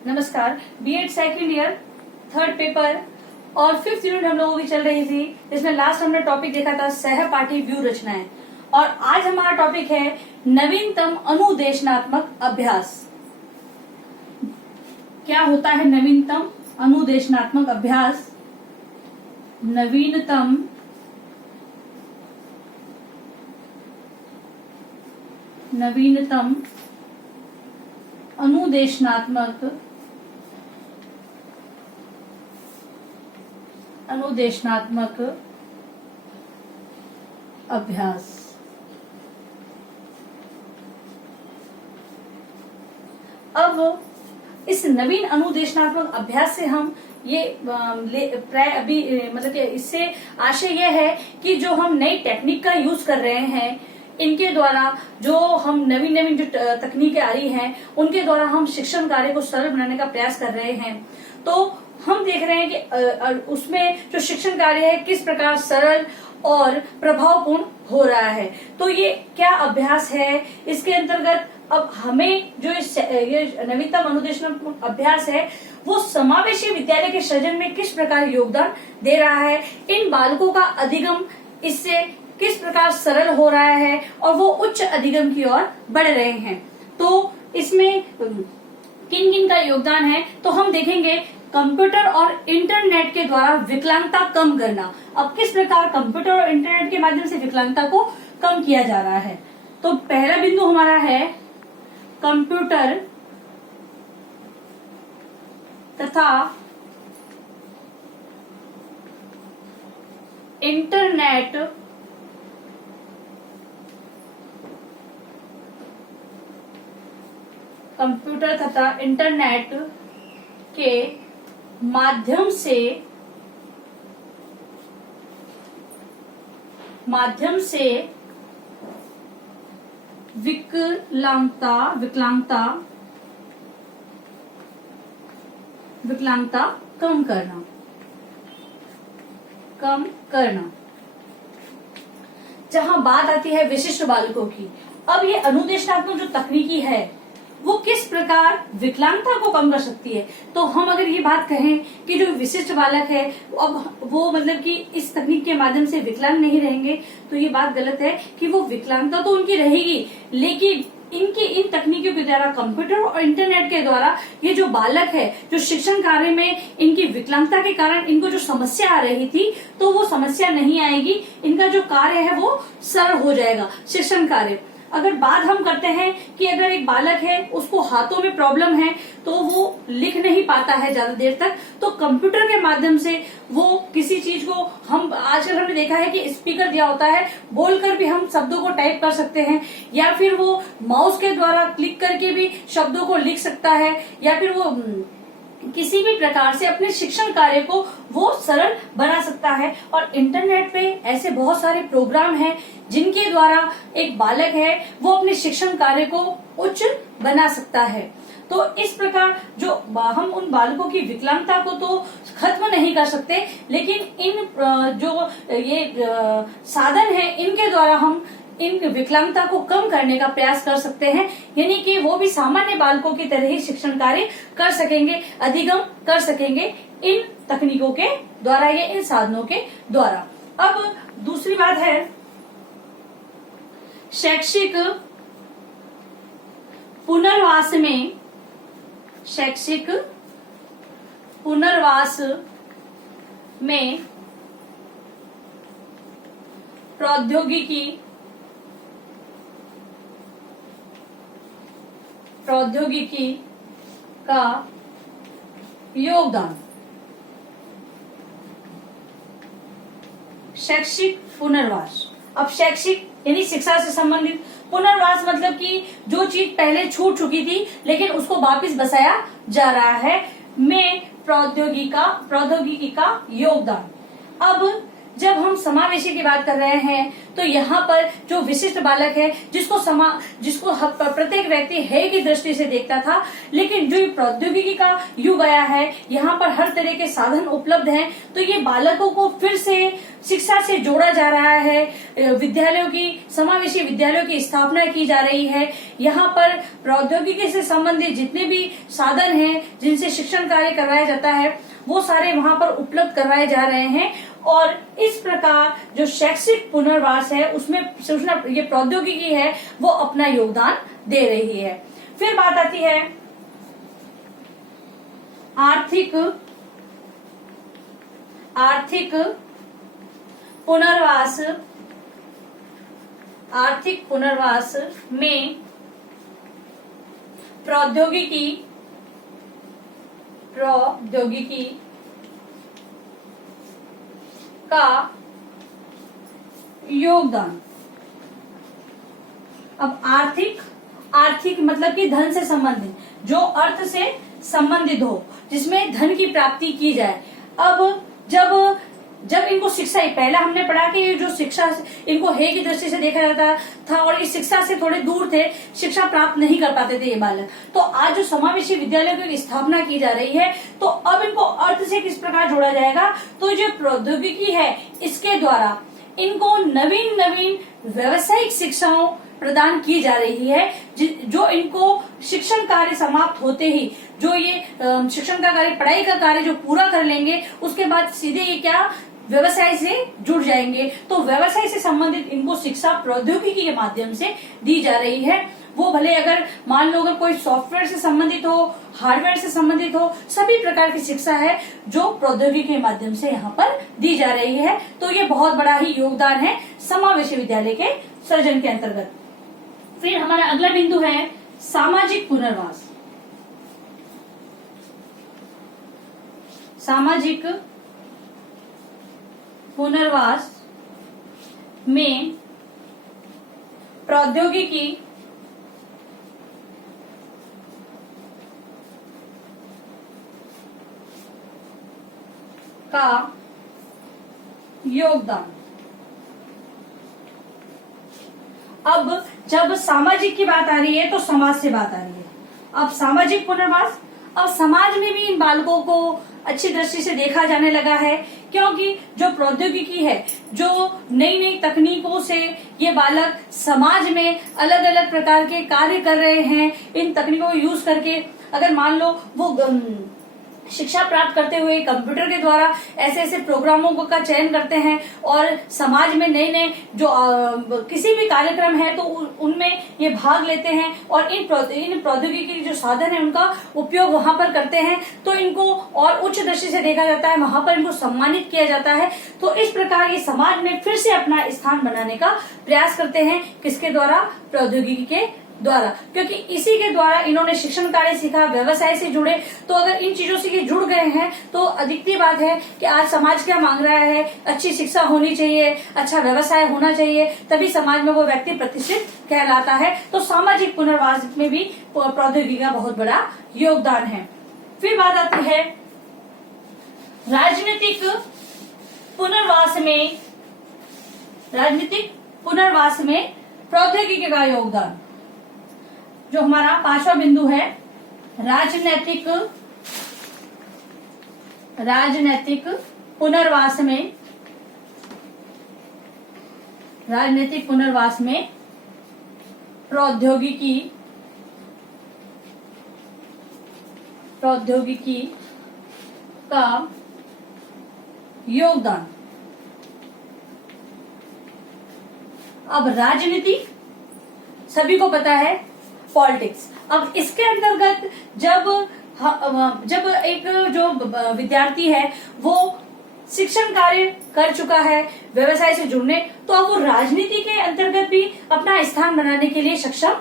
नमस्कार। B Ed second year third paper और fifth unit हम लोगों की चल रही थी, जिसमें लास्ट हमने टॉपिक देखा था सहपाठी व्यू रचनाएं, और आज हमारा टॉपिक है नवीनतम अनुदेशनात्मक अभ्यास। क्या होता है नवीनतम अनुदेशनात्मक अभ्यास? नवीनतम अनुदेशनात्मक अभ्यास। अब इस नवीन अनुदेशनात्मक अभ्यास से हम ये प्राय अभी मतलब कि इससे आशय यह है कि जो हम नई टेक्निक का यूज कर रहे हैं, इनके द्वारा जो हम नवीन जो तकनीकें आ रही हैं, उनके द्वारा हम शिक्षण कार्य को सरल बनाने का प्रयास कर रहे हैं। तो हम देख रहे हैं कि उसमें जो शिक्षण कार्य है किस प्रकार सरल और प्रभावपूर्ण हो रहा है। तो ये क्या अभ्यास है, इसके अंतर्गत अब हमें जो ये नवीनतम अनुदेशनात्मक अभ्यास है वो समावेशी विद्यालय के सृजन में किस प्रकार योगदान दे रहा है, इन बालकों का अधिगम इससे किस प्रकार सरल हो रहा है और वो उच्च अधिगम की ओर बढ़ रहे हैं। तो इसमें किन किन का योगदान है तो हम देखेंगे कंप्यूटर और इंटरनेट के द्वारा विकलांगता कम करना। अब किस प्रकार कंप्यूटर और इंटरनेट के माध्यम से विकलांगता को कम किया जा रहा है। तो पहला बिंदु हमारा है कंप्यूटर तथा इंटरनेट के माध्यम से विकलांगता कम करना। जहां बात आती है विशिष्ट बालकों की, अब ये अनुदेशनात्मक जो तकनीकी है वो किस प्रकार विकलांगता को कम कर सकती है। तो हम अगर ये बात कहें कि जो विशिष्ट बालक है अब वो मतलब कि इस तकनीक के माध्यम से विकलांग नहीं रहेंगे, तो ये बात गलत है कि वो विकलांगता तो उनकी रहेगी, लेकिन इन तकनीकों के द्वारा कंप्यूटर और इंटरनेट के द्वारा ये जो बालक है, जो शिक्षण कार्य में इनकी विकलांगता के कारण इनको जो समस्या आ रही थी, तो वो समस्या नहीं आएगी, इनका जो कार्य है वो सरल हो जाएगा शिक्षण कार्य। अगर बात हम करते हैं कि अगर एक बालक है उसको हाथों में प्रॉब्लम है तो वो लिख नहीं पाता है ज्यादा देर तक, तो कंप्यूटर के माध्यम से वो किसी चीज को हम आजकल हमने देखा है कि स्पीकर दिया होता है, बोलकर भी हम शब्दों को टाइप कर सकते हैं, या फिर वो माउस के द्वारा क्लिक करके भी शब्दों को लिख सकता है, या फिर वो किसी भी प्रकार से अपने शिक्षण कार्य को वो सरल बना सकता है। और इंटरनेट पे ऐसे बहुत सारे प्रोग्राम हैं जिनके द्वारा एक बालक है वो अपने शिक्षण कार्य को उच्च बना सकता है। तो इस प्रकार जो हम उन बालकों की विकलांगता को तो खत्म नहीं कर सकते, लेकिन इन जो ये साधन है इनके द्वारा हम इन विकलांगता को कम करने का प्रयास कर सकते हैं, यानी कि वो भी सामान्य बालकों की तरह ही शिक्षण कार्य कर सकेंगे, अधिगम कर सकेंगे इन तकनीकों के द्वारा या इन साधनों के द्वारा। अब दूसरी बात है शैक्षिक पुनर्वास में प्रौद्योगिकी का योगदान। शैक्षिक पुनर्वास, अब शैक्षिक यानी शिक्षा से संबंधित, पुनर्वास मतलब कि जो चीज पहले छूट चुकी थी लेकिन उसको वापस बसाया जा रहा है, में प्रौद्योगिकी का योगदान। अब जब हम समावेशी की बात कर रहे हैं तो यहाँ पर जो विशिष्ट बालक है जिसको प्रत्येक व्यक्ति है की दृष्टि से देखता था, लेकिन जो प्रौद्योगिकी का युग आया है, यहाँ पर हर तरह के साधन उपलब्ध हैं, तो ये बालकों को फिर से शिक्षा से जोड़ा जा रहा है। समावेशी विद्यालयों की स्थापना की जा रही है। यहाँ पर प्रौद्योगिकी से संबंधित जितने भी साधन हैं जिनसे शिक्षण कार्य करवाया जाता है वो सारे वहाँ पर उपलब्ध करवाए जा रहे हैं, और इस प्रकार जो शैक्षिक पुनर्वास है उसमें सूचना ये प्रौद्योगिकी है वो अपना योगदान दे रही है। फिर बात आती है आर्थिक पुनर्वास में प्रौद्योगिकी का योगदान। अब आर्थिक मतलब कि धन से संबंधित, जो अर्थ से संबंधित हो, जिसमें धन की प्राप्ति की जाए। अब जब इनको शिक्षा, पहला हमने पढ़ा कि जो शिक्षा इनको है की दृष्टि से देखा जाता था और इस शिक्षा से थोड़े दूर थे, शिक्षा प्राप्त नहीं कर पाते थे ये बालक। तो आज जो समावेशी विद्यालयों की स्थापना की जा रही है, तो अब इनको अर्थ से किस प्रकार जोड़ा जाएगा, तो जो प्रौद्योगिकी है इसके द्वारा इनको नवीन व्यावसायिक शिक्षाओं प्रदान की जा रही है, जो इनको शिक्षण कार्य समाप्त होते ही, जो ये शिक्षण का कार्य, पढ़ाई का कार्य जो पूरा कर लेंगे, उसके बाद सीधे ये क्या व्यवसाय से जुड़ जाएंगे। तो व्यवसाय से संबंधित इनको शिक्षा प्रौद्योगिकी के माध्यम से दी जा रही है। वो भले अगर मान लो अगर कोई सॉफ्टवेयर से संबंधित हो, हार्डवेयर से संबंधित हो, सभी प्रकार की शिक्षा है जो प्रौद्योगिकी के माध्यम से यहाँ पर दी जा रही है। तो ये बहुत बड़ा ही योगदान है समावेशी विद्यालय के सृजन के अंतर्गत। फिर हमारा अगला बिंदु है सामाजिक पुनर्वास। सामाजिक पुनर्वास में प्रौद्योगिकी का योगदान। अब जब सामाजिक की बात आ रही है तो समाज से बात आ रही है। अब सामाजिक पुनर्वास, अब समाज में भी इन बालकों को अच्छी दृष्टि से देखा जाने लगा है, क्योंकि जो प्रौद्योगिकी है, जो नई तकनीकों से ये बालक समाज में अलग अलग प्रकार के कार्य कर रहे हैं। इन तकनीकों को यूज करके अगर मान लो वो शिक्षा प्राप्त करते हुए कंप्यूटर के द्वारा ऐसे प्रोग्रामों का चयन करते हैं और समाज में नए जो किसी भी कार्यक्रम है तो उनमें ये भाग लेते हैं और इन प्रौद्योगिकी के जो साधन है उनका उपयोग वहां पर करते हैं, तो इनको और उच्च दृष्टि से देखा जाता है, वहां पर इनको सम्मानित किया जाता है। तो इस प्रकार ये समाज में फिर से अपना स्थान बनाने का प्रयास करते हैं, किसके द्वारा? प्रौद्योगिकी के द्वारा, क्योंकि इसी के द्वारा इन्होंने शिक्षण कार्य सीखा, व्यवसाय से जुड़े। तो अगर इन चीजों से ये जुड़ गए हैं तो अधिकतर बात है कि आज समाज क्या मांग रहा है, अच्छी शिक्षा होनी चाहिए, अच्छा व्यवसाय होना चाहिए, तभी समाज में वो व्यक्ति प्रतिष्ठित कहलाता है। तो सामाजिक पुनर्वास में भी प्रौद्योगिकी का बहुत बड़ा योगदान है। फिर बात आती है राजनीतिक पुनर्वास में प्रौद्योगिकी का योगदान। जो हमारा पांचवा बिंदु है राजनीतिक पुनर्वास में प्रौद्योगिकी का योगदान। अब राजनीति सभी को पता है, पॉलिटिक्स। अब इसके अंतर्गत जब एक जो विद्यार्थी है वो शिक्षण कार्य कर चुका है, व्यवसाय से जुड़ने, तो अब वो राजनीति के अंतर्गत भी अपना स्थान बनाने के लिए सक्षम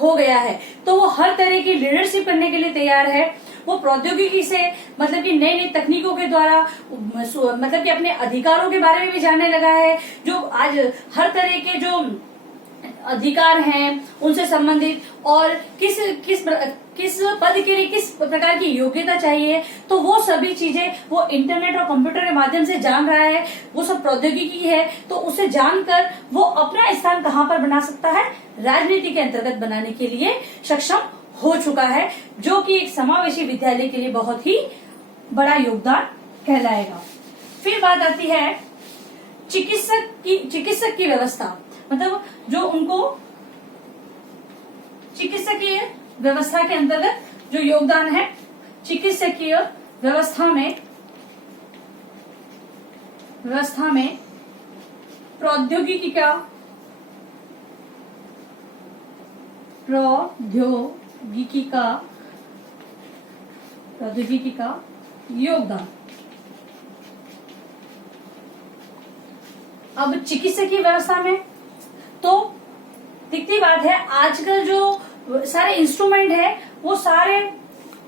हो गया है। तो वो हर तरह की लीडरशिप करने के लिए तैयार है। वो प्रौद्योगिकी से मतलब कि नई तकनीकों के द्वारा मतलब कि अपने अधिकारों के बारे में भी जानने लगा है। जो आज हर तरह के जो अधिकार हैं उनसे संबंधित और किस पद के लिए किस प्रकार की योग्यता चाहिए, तो वो सभी चीजें वो इंटरनेट और कंप्यूटर के माध्यम से जान रहा है, वो सब प्रौद्योगिकी है, तो उसे जानकर वो अपना स्थान कहाँ पर बना सकता है, राजनीति के अंतर्गत बनाने के लिए सक्षम हो चुका है, जो कि एक समावेशी विद्यालय के लिए बहुत ही बड़ा योगदान कहलाएगा। फिर बात आती है चिकित्सक की व्यवस्था, मतलब जो उनको चिकित्सकीय व्यवस्था के अंतर्गत जो योगदान है, चिकित्सकीय व्यवस्था में प्रौद्योगिकी का योगदान। अब चिकित्सकीय व्यवस्था में तो दिखती बात है, आजकल जो सारे इंस्ट्रूमेंट है वो सारे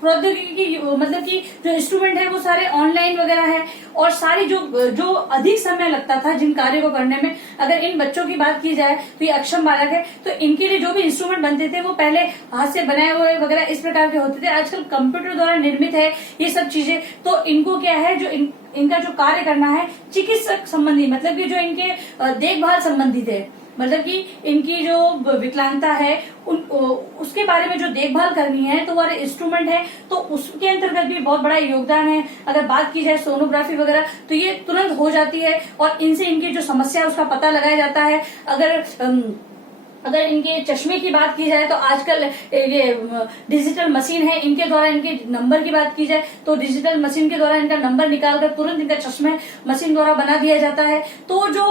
प्रौद्योगिकी मतलब कि जो इंस्ट्रूमेंट है वो सारे ऑनलाइन वगैरह है, और सारी जो अधिक समय लगता था जिन कार्यों को करने में, अगर इन बच्चों की बात की जाए तो ये अक्षम बालक है, तो इनके लिए जो भी इंस्ट्रूमेंट बनते थे वो पहले हाथ से बनाए हुए वगैरह इस प्रकार के होते थे। आजकल कंप्यूटर द्वारा निर्मित है ये सब चीजें, तो इनको क्या है, जो इनका जो कार्य करना है चिकित्सक संबंधी, मतलब कि जो इनके देखभाल संबंधित है, मतलब कि इनकी जो विकलांगता है उसके बारे में जो देखभाल करनी है, तो वो इंस्ट्रूमेंट है, तो उसके अंतर्गत भी बहुत बड़ा योगदान है। अगर बात की जाए सोनोग्राफी वगैरह, तो ये तुरंत हो जाती है और इनसे इनकी जो समस्या है उसका पता लगाया जाता है। अगर इनके चश्मे की बात की जाए तो आजकल ये डिजिटल मशीन है, इनके द्वारा इनके नंबर की बात की जाए तो डिजिटल मशीन के द्वारा इनका नंबर निकालकर तुरंत इनका चश्मे मशीन द्वारा बना दिया जाता है। तो जो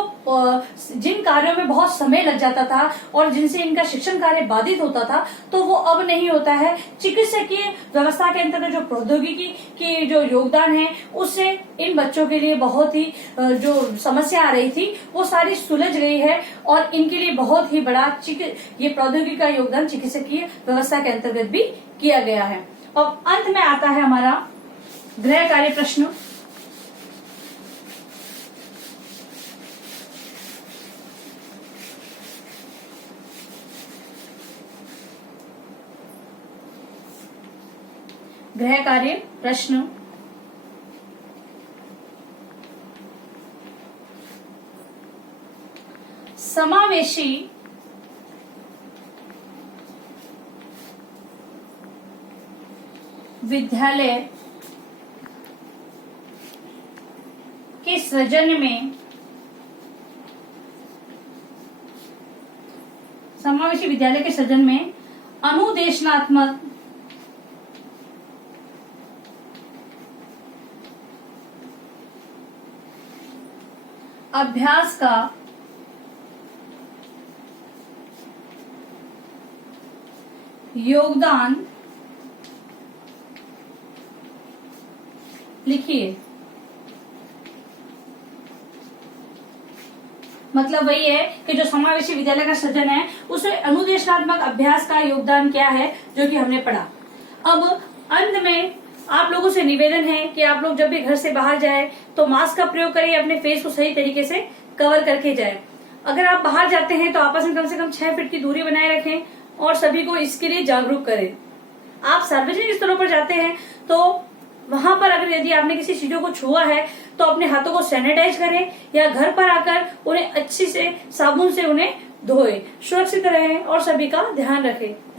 जिन कार्यों में बहुत समय लग जाता था और जिनसे इनका शिक्षण कार्य बाधित होता था, तो वो अब नहीं होता है। चिकित्सकीय व्यवस्था के अंतर्गत जो प्रौद्योगिकी की जो योगदान है, उससे इन बच्चों के लिए बहुत ही जो समस्या आ रही थी वो सारी सुलझ गई है, और इनके लिए बहुत ही बड़ा ये प्रौद्योगिकी का योगदान चिकित्सकीय व्यवस्था के अंतर्गत भी किया गया है। और अंत में आता है हमारा गृह कार्य प्रश्न। गृह कार्य प्रश्न समावेशी विद्यालय के सृजन में अनुदेशनात्मक अभ्यास का योगदान लिखिए। मतलब वही है कि जो समावेशी विद्यालय का सृजन है उसे अनुदेशनात्मक अभ्यास का योगदान क्या है, जो कि हमने पढ़ा। अब अंत में आप लोगों से निवेदन है कि आप लोग जब भी घर से बाहर जाए तो मास्क का प्रयोग करें, अपने फेस को सही तरीके से कवर करके जाए। अगर आप बाहर जाते हैं तो आपस में कम 6 फीट की दूरी बनाए रखें और सभी को इसके लिए जागरूक करें। आप सार्वजनिक स्थलों पर जाते हैं तो वहां पर अगर यदि आपने किसी चीजों को छुआ है तो अपने हाथों को सैनिटाइज करें, या घर पर आकर उन्हें अच्छी से साबुन से उन्हें धोएं। सुरक्षित रहें और सभी का ध्यान रखें।